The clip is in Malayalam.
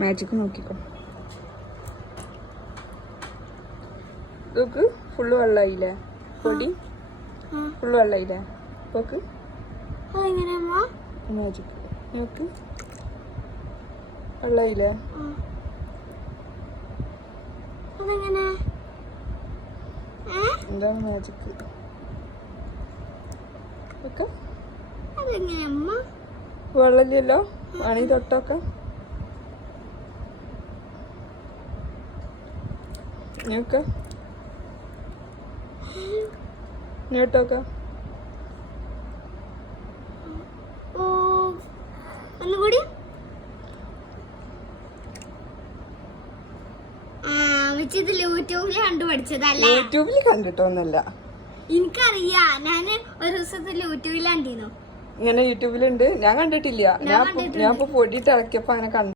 മാജിക് നോക്കിക്കോ. നോക്ക്, ഫുള്ള് വെള്ളമായില്ലേ? പൊടി ഫുള്ള് വെള്ളമായില്ലേ? നോക്ക് മാജിക് നോക്ക്, വെള്ളമായില്ലേ? എന്താണ് മാജിക്? വെള്ളമില്ലല്ലോ, ആണെങ്കിൽ തൊട്ടോക്കാം. നോക്ക നോട്ടോക്ക. ഒന്നുകൂടി യൂട്യൂബിൽ കണ്ടു പഠിച്ചതല്ല. യൂട്യൂബിൽ കണ്ടിട്ടൊന്നല്ല, എനിക്കറിയാ. ഞാൻ ഒരു ദിവസത്തിൽ യൂട്യൂബിൽ കണ്ടിരുന്നു. ഇങ്ങനെ യൂട്യൂബിലുണ്ട്, ഞാൻ കണ്ടിട്ടില്ല. ഞാൻ ഇപ്പൊ പൊടിയിട്ട് ഇളക്കിയപ്പോ അങ്ങനെ കണ്ടു.